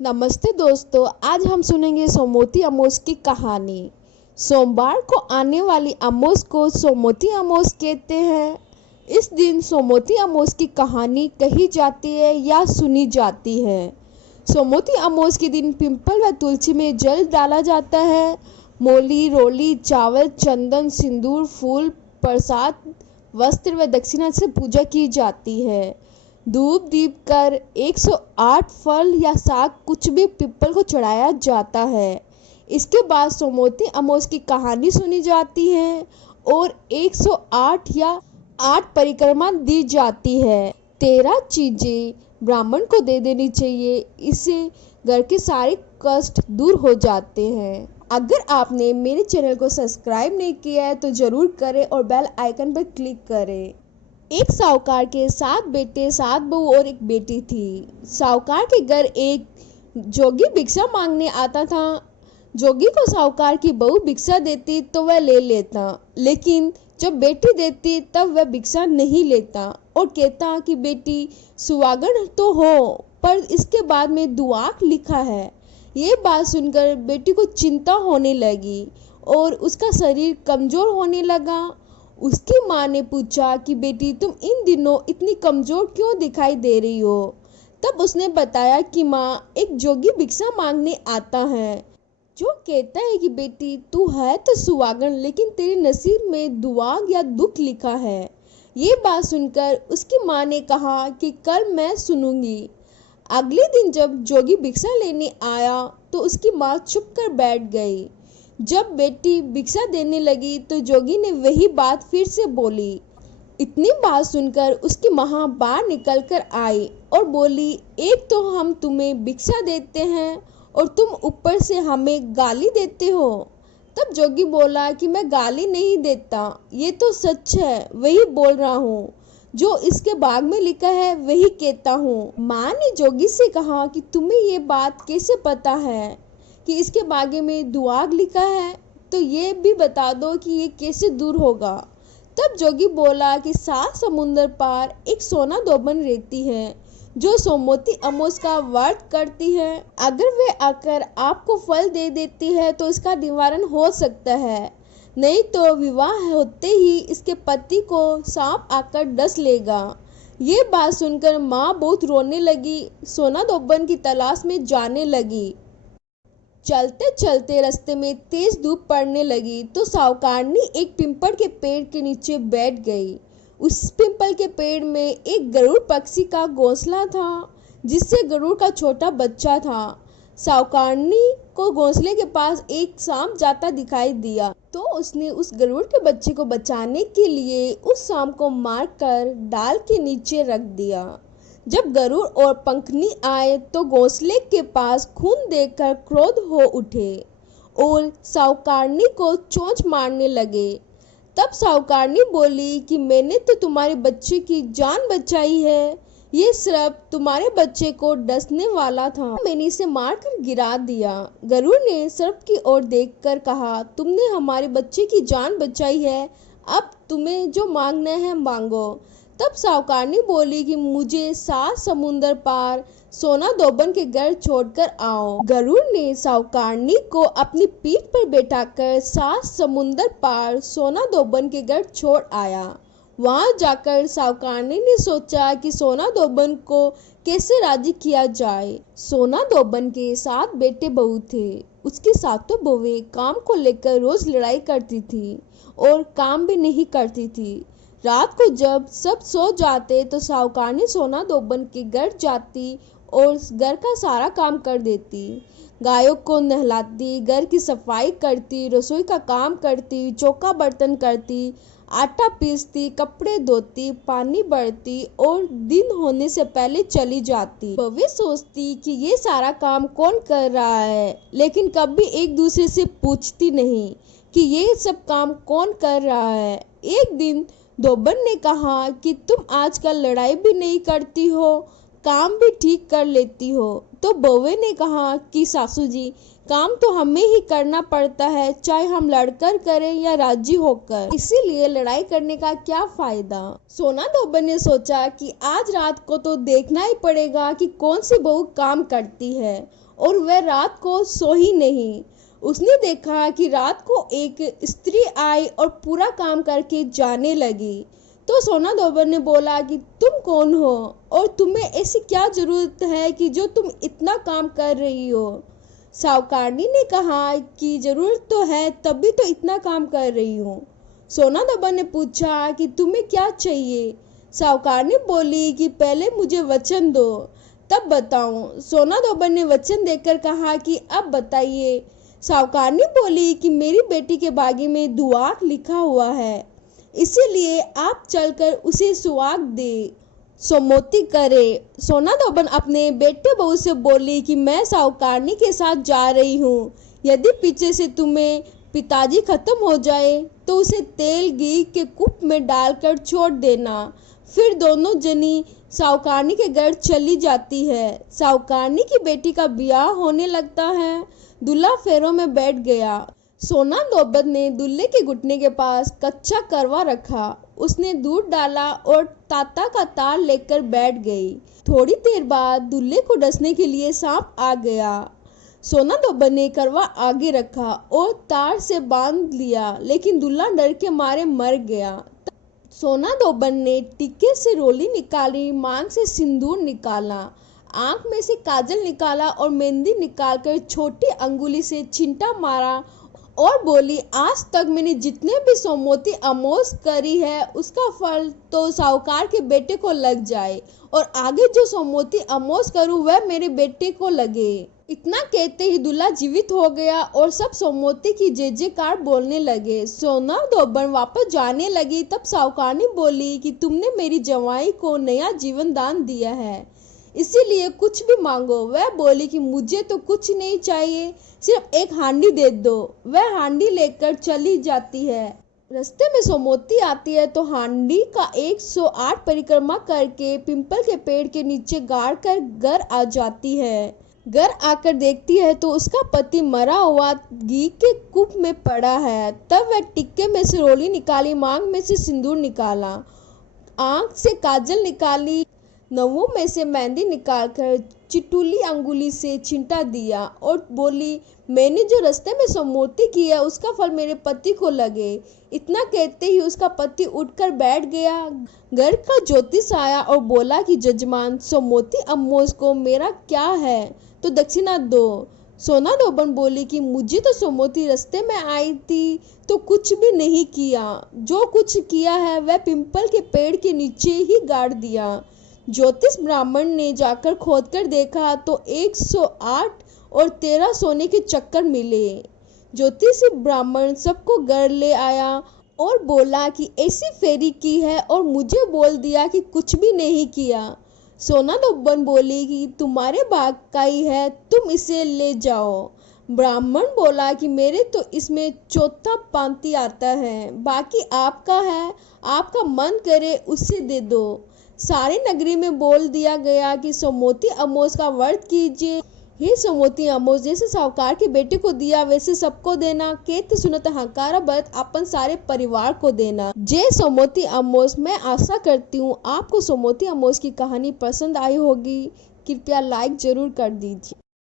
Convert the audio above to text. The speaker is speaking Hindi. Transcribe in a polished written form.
नमस्ते दोस्तों, आज हम सुनेंगे सोमवती अमावस की कहानी। सोमवार को आने वाली अमावस को सोमवती अमावस कहते हैं। इस दिन सोमवती अमावस की कहानी कही जाती है या सुनी जाती है। सोमवती अमावस के दिन पिंपल व तुलसी में जल डाला जाता है। मोली, रोली, चावल, चंदन, सिंदूर, फूल, प्रसाद, वस्त्र व दक्षिणा से पूजा की जाती है। धूप दीप कर 108 फल या साग कुछ भी पिपल को चढ़ाया जाता है। इसके बाद सोमवती अमावस की कहानी सुनी जाती है और 108 या 8 परिक्रमा दी जाती है। 13 चीजें ब्राह्मण को दे देनी चाहिए, इससे घर के सारे कष्ट दूर हो जाते हैं। अगर आपने मेरे चैनल को सब्सक्राइब नहीं किया है तो जरूर करें और बेल आइकन पर क्लिक करें। एक साहूकार के 7 बेटे, 7 बहू और एक बेटी थी। साहूकार के घर एक जोगी भिक्षा मांगने आता था। जोगी को साहूकार की बहू भिक्षा देती तो वह ले लेता, लेकिन जब बेटी देती तब वह भिक्षा नहीं लेता और कहता कि बेटी सुहागन तो हो, पर इसके बाद में दुआक लिखा है। ये बात सुनकर बेटी को चिंता होने लगी और उसका शरीर कमजोर होने लगा। उसकी माँ ने पूछा कि बेटी, तुम इन दिनों इतनी कमजोर क्यों दिखाई दे रही हो? तब उसने बताया कि माँ, एक जोगी भिक्षा मांगने आता है जो कहता है कि बेटी तू है तो सुहागन, लेकिन तेरे नसीब में दुआग या दुख लिखा है। ये बात सुनकर उसकी माँ ने कहा कि कल मैं सुनूंगी। अगले दिन जब जोगी भिक्षा लेने आया तो उसकी माँ चुप कर बैठ गई। जब बेटी भिक्षा देने लगी तो जोगी ने वही बात फिर से बोली। इतनी बात सुनकर उसकी माँ बाहर निकल कर आई और बोली, एक तो हम तुम्हें भिक्षा देते हैं और तुम ऊपर से हमें गाली देते हो। तब जोगी बोला कि मैं गाली नहीं देता, ये तो सच है, वही बोल रहा हूँ। जो इसके भाग में लिखा है वही कहता हूँ। माँ ने जोगी से कहा कि तुम्हें ये बात कैसे पता है कि इसके बागे में दुआग लिखा है, तो ये भी बता दो कि ये कैसे दूर होगा। तब जोगी बोला कि 7 समुंदर पार एक सोना दोबन रहती है जो सोमवती अमावस का व्रत करती है। अगर वे आकर आपको फल दे देती है तो इसका निवारण हो सकता है, नहीं तो विवाह होते ही इसके पति को सांप आकर डस लेगा। ये बात सुनकर माँ बहुत रोने लगी, सोना दोबन की तलाश में जाने लगी। चलते चलते रास्ते में तेज धूप पड़ने लगी तो साहूकारनी एक पिंपल के पेड़ के नीचे बैठ गई। उस पिंपल के पेड़ में एक गरुड़ पक्षी का घोंसला था, जिससे गरुड़ का छोटा बच्चा था। साहूकारनी को घोंसले के पास एक सांप जाता दिखाई दिया तो उसने उस गरुड़ के बच्चे को बचाने के लिए उस सांप को मारकर डाल के नीचे रख दिया। जब गरुड़ और पंखनी आए तो घोंसले के पास खून देखकर क्रोध हो उठे और साहूकारनी को चोंच मारने लगे। तब साहूकारनी बोली कि मैंने तो तुम्हारे बच्चे की जान बचाई है, ये श्राप तुम्हारे बच्चे को डसने वाला था, मैंने इसे मारकर गिरा दिया। गरुड़ ने सर्प की ओर देखकर कहा, तुमने हमारे बच्चे की जान बचाई है, अब तुम्हें जो मांगना है मांगो। तब साहूकारनी बोली कि मुझे 7 समुंदर पार सोना दोबन के घर छोड़कर आओ। गरुड़ ने साहूकारनी को अपनी पीठ पर बैठाकर 7 समुंदर पार सोना दोबन के घर छोड़ आया। वहां जाकर साहूकारनी ने सोचा कि सोना दोबन को कैसे राजी किया जाए। सोना दोबन के 7 बेटे बहू थे। उसकी 7 बहुएं काम को लेकर रोज लड़ाई करती थी और काम भी नहीं करती थी। रात को जब सब सो जाते तो साहूकारनी सोना दोबन के घर जाती और घर का सारा काम कर देती। गायों को नहलाती, घर की सफाई करती, रसोई का काम करती, चौका बर्तन करती, आटा पीसती, कपड़े धोती, पानी भरती और दिन होने से पहले चली जाती। वे सोचती कि ये सारा काम कौन कर रहा है, लेकिन कभी एक दूसरे से पूछती नहीं कि ये सब काम कौन कर रहा है। एक दिन दोबन ने कहा कि तुम आजकल लड़ाई भी नहीं करती हो, काम भी ठीक कर लेती हो। तो बउए ने कहा कि सासू जी, काम तो हमें ही करना पड़ता है, चाहे हम लड़कर करें या राजी होकर, इसीलिए लड़ाई करने का क्या फायदा। सोना धोबन ने सोचा कि आज रात को तो देखना ही पड़ेगा कि कौन सी बहू काम करती है, और वह रात को सो ही नहीं। उसने देखा कि रात को एक स्त्री आई और पूरा काम करके जाने लगी। तो सोना धोबन ने बोला कि तुम कौन हो और तुम्हें ऐसी क्या जरूरत है कि जो तुम इतना काम कर रही हो। साहूकारनी ने कहा कि जरूरत तो है, तभी तो इतना काम कर रही हूँ। सोना धोबन ने पूछा कि तुम्हें क्या चाहिए। साहूकारनी बोली कि पहले मुझे वचन दो, तब बताऊं। सोना धोबन ने वचन देकर कहा कि अब बताइए। साहूकारनी बोली कि मेरी बेटी के बागी में दुआक लिखा हुआ है, इसीलिए आप चलकर उसे सुहाग दे, सोमोती करे। सोना धोबन अपने बेटे बहू से बोली कि मैं साहूकारनी के साथ जा रही हूँ, यदि पीछे से तुम्हें पिताजी खत्म हो जाए तो उसे तेल घी के कूप में डालकर छोड़ देना। फिर दोनों जनी साहूकारनी के घर चली जाती है। साहूकारनी की बेटी का ब्याह होने लगता है। दूल्हा फेरों में बैठ गया। सोना धोबन ने दूल्हे के घुटने के पास कच्चा करवा रखा। उसने दूध डाला और ताता का तार लेकर बैठ गई। थोड़ी देर बाद दूल्हे को डसने के लिए सांप आ गया। सोना धोबन ने करवा आगे रखा और तार से बांध लिया, लेकिन दूल्हा डर के मारे मर गया। सोना धोबन ने टिक्के से रोली निकाली, मांग से सिंदूर निकाला, आंख में से काजल निकाला और मेहंदी निकालकर छोटी अंगुली से छिंटा मारा और बोली, आज तक मैंने जितने भी सोमोती अमोस करी है उसका फल तो साहूकार के बेटे को लग जाए, और आगे जो सोमोती अमोस करूं वह मेरे बेटे को लगे। इतना कहते ही दूल्हा जीवित हो गया और सब सोमोती की जय जयकार बोलने लगे। सोना धोबन वापस जाने लगी, तब साहूकारनी बोली कि तुमने मेरी जवाई को नया जीवन दान दिया है, इसीलिए कुछ भी मांगो। वह बोली कि मुझे तो कुछ नहीं चाहिए, सिर्फ एक हांडी दे दो। वह हांडी लेकर चली जाती है। रास्ते में सोमोती आती है तो हांडी का 108 परिक्रमा करके पिंपल के पेड़ के नीचे गाड़ कर घर आ जाती है। घर आकर देखती है तो उसका पति मरा हुआ घी के कूप में पड़ा है। तब वह टिक्के में से रोली निकाली, मांग में से सिंदूर निकाला, आंख से काजल निकाली, नवों में से मेहंदी निकालकर चिटुली अंगुली से छिंटा दिया और बोली, मैंने जो रास्ते में सोमोती किया उसका फल मेरे पति को लगे। इतना कहते ही उसका पति उठकर बैठ गया। घर का ज्योतिष आया और बोला कि जजमान, सोमोती अम्मोस को मेरा क्या है तो दक्षिणा दो। सोना धोबन बोली कि मुझे तो सोमोती रास्ते में आई थी तो कुछ भी नहीं किया, जो कुछ किया है वह पिंपल के पेड़ के नीचे ही गाड़ दिया। ज्योतिष ब्राह्मण ने जाकर खोदकर देखा तो 108 और 13 सोने के चक्कर मिले। ज्योतिषी ब्राह्मण सबको घर ले आया और बोला कि ऐसी फेरी की है, और मुझे बोल दिया कि कुछ भी नहीं किया। सोना धोबन बोली कि तुम्हारे भाग का ही है, तुम इसे ले जाओ। ब्राह्मण बोला कि मेरे तो इसमें चौथा पांति आता है, बाकी आपका है, आपका मन करे उससे दे दो। सारे नगरी में बोल दिया गया कि सोमोती अमोस का व्रत कीजिए। हे सोमोती अमोस, जैसे साहूकार के बेटे को दिया वैसे सबको देना। केत सुनत हंकारा बत अपन सारे परिवार को देना। जय सोमोती अमोस। मैं आशा करती हूँ आपको सोमोती अमोस की कहानी पसंद आई होगी। कृपया लाइक जरूर कर दीजिए।